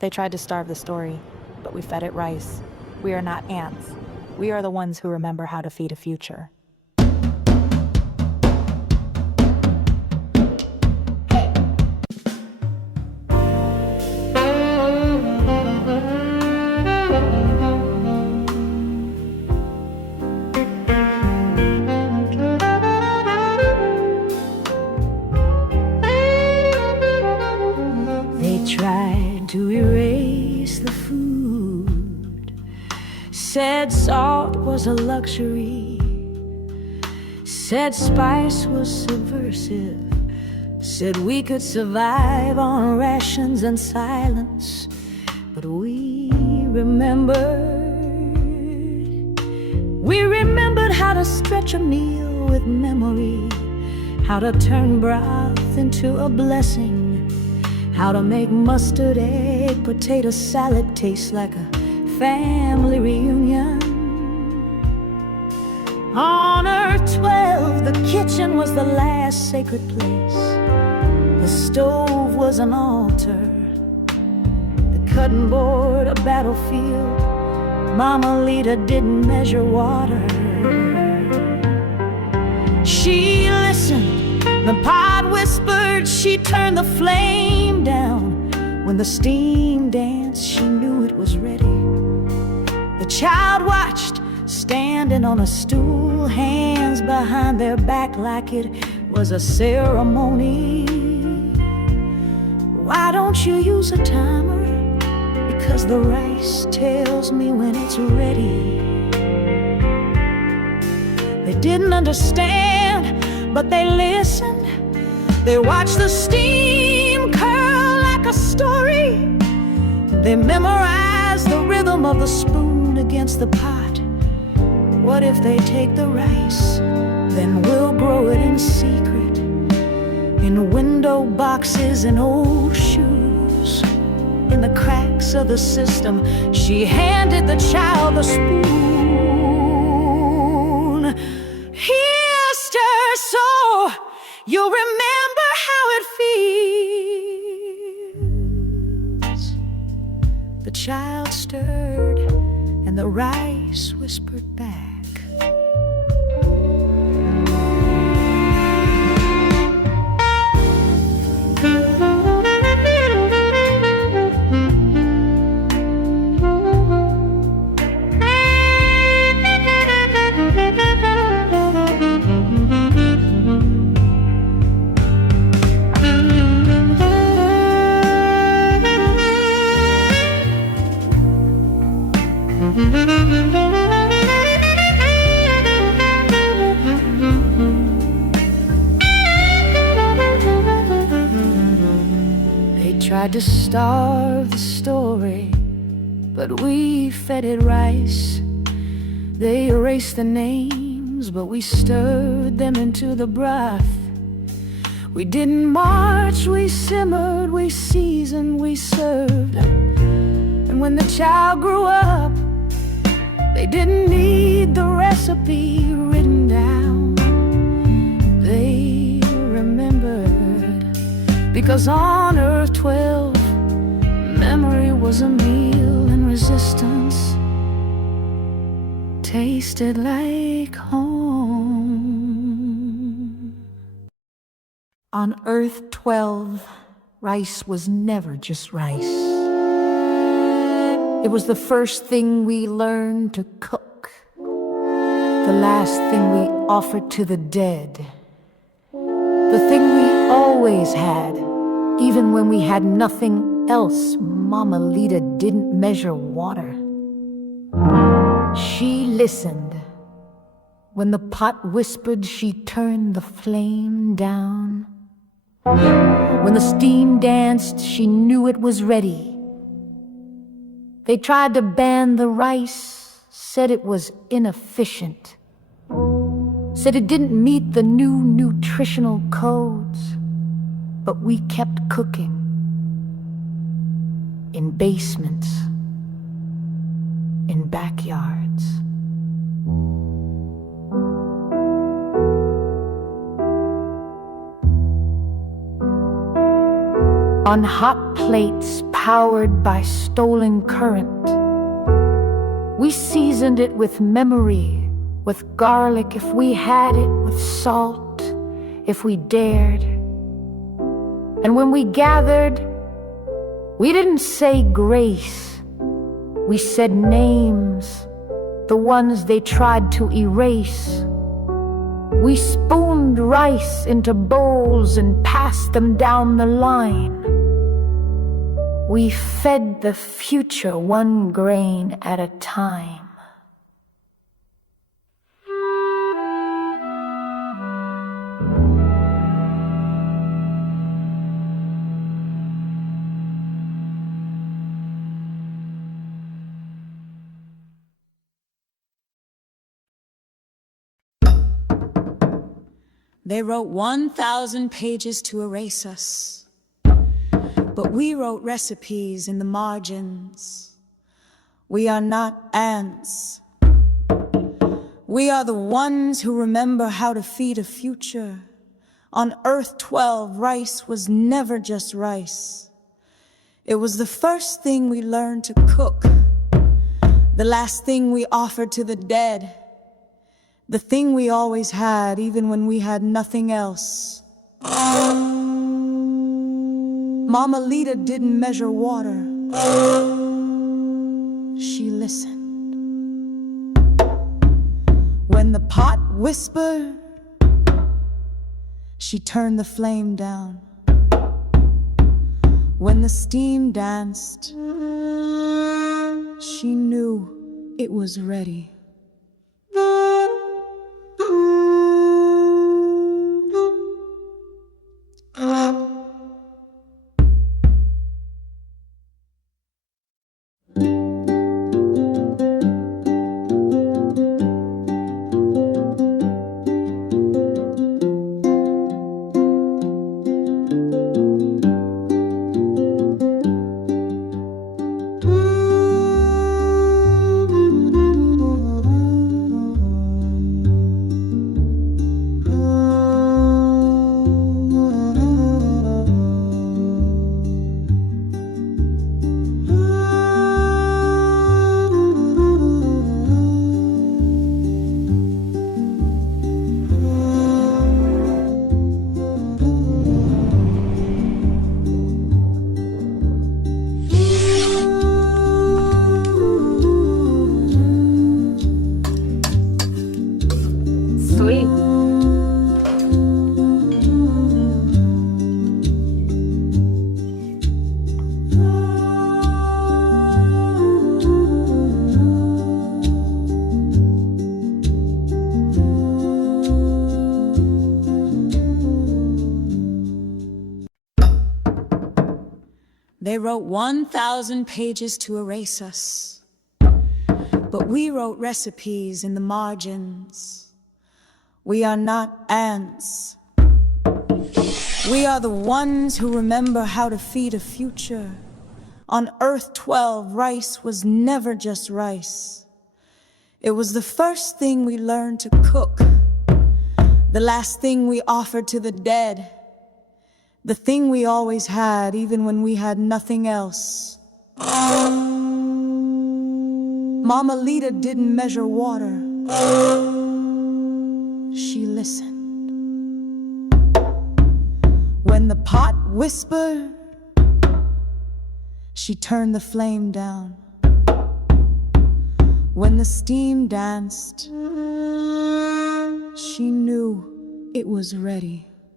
They tried to starve the story, but we fed it rice. We are not ants. We are the ones who remember how to feed a future. Tried to erase the food, said salt was a luxury, said spice was subversive, said we could survive on rations and silence. But we remembered how to stretch a meal with memory, how to turn broth into a blessing, how to make mustard, egg, potato salad taste like a family reunion. On Earth 12, the kitchen was the last sacred place. The stove was an altar, the cutting board a battlefield. Mama Lita didn't measure water. She listened, the pot whispered, she turned the flame down. When the steam danced, she knew it was ready. The child watched, standing on a stool, hands behind their back like it was a ceremony. Why don't you use a timer? Because the rice tells me when it's ready. They didn't understand, but they listened. They watched the steam curl like a story. They memorized the rhythm of the spoon against the pot. What if they take the rice? Then we'll grow it in secret, in window boxes and old shoes, in the cracks of the system. She handed the child the spoon. Here, stir so you'll remember how it feels. The child stirred, and the rice whispered back. They tried to starve the story, but we fed it rice. They erased the names, but we stirred them into the broth. We didn't march, we simmered, we seasoned, we served. And when the child grew up, they didn't need the recipe written down. They remembered, because on Earth 12, memory was a meal, and resistance tasted like home. On Earth 12, rice was never just rice. It was the first thing we learned to cook, the last thing we offered to the dead, the thing we always had, even when we had nothing else. Mama Lita didn't measure water. She listened. When the pot whispered, she turned the flame down. When the steam danced, she knew it was ready. They tried to ban the rice, said it was inefficient, said it didn't meet the new nutritional codes. But we kept cooking, in basements, in backyards. on hot plates powered by stolen current. We seasoned it with memory, with garlic if we had it, with salt if we dared. And when we gathered, we didn't say grace, we said names, the ones they tried to erase. We spooned rice into bowls and passed them down the line. We fed the future one grain at a time. They wrote 1,000 pages to erase us, but we wrote recipes in the margins. We are not ants. We are the ones who remember how to feed a future. On Earth 12, rice was never just rice. It was the first thing we learned to cook, the last thing we offered to the dead, the thing we always had, even when we had nothing else. Mama Lita didn't measure water. She listened. When the pot whispered, she turned the flame down. When the steam danced, she knew it was ready. They wrote 1,000 pages to erase us, but we wrote recipes in the margins. We are not ants. We are the ones who remember how to feed a future. On Earth 12, rice was never just rice. It was the first thing we learned to cook, the last thing we offered to the dead, the thing we always had, even when we had nothing else. Mama Lita didn't measure water. She listened. When the pot whispered, she turned the flame down. When the steam danced, she knew it was ready.